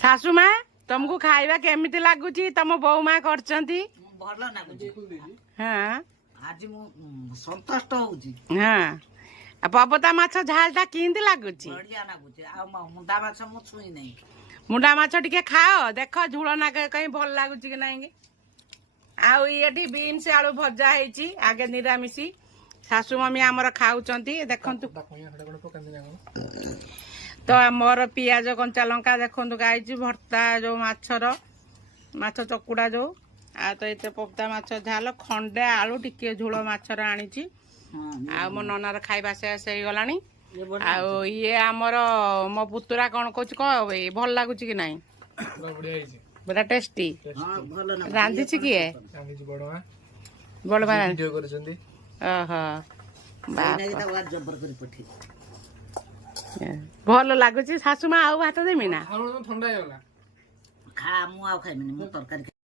शाशु माँ तुमको खाइबा केमिति लागुची तम बहु माँ करचंती ଭଲ ଲାଗୁଛି हाँ ଆଜି ମୁଁ ସନ୍ତୁଷ୍ଟ ହଉଛି हाँ पबता माछ झालटा किंती लागुची ବଢିଆ ଲାଗୁଛି ଆଉ ମୁଣ୍ଡା ମାଛ ମୁଁ ଛୁଇଁ ନାହିଁ मुंडा माछ टिके खाओ देख झुल ना कहीं भल लगुच कि नहीं आउ ये बीन्स आलू भजा है आगे निरामिषी शाशु मम्मी आमर खाऊंती देखु तो मोर पियाज कंचा लंका देखु गाई भर्ता जो माछर माछ चकुड़ा जो आ तो ये पबता माछ झाल खंडे आलू टिके झोल माछर आनी आ मो ननार खाइबा शेष हो गला ये आमर मो पुतुरा कौन कह भल लगुच कि नहीं बड़ा टेस्टी रांधि किए बड़ भाई भल लगुच शाशु माँ आउ भात देमी ना खा मु खाइबिनी मु तरकारी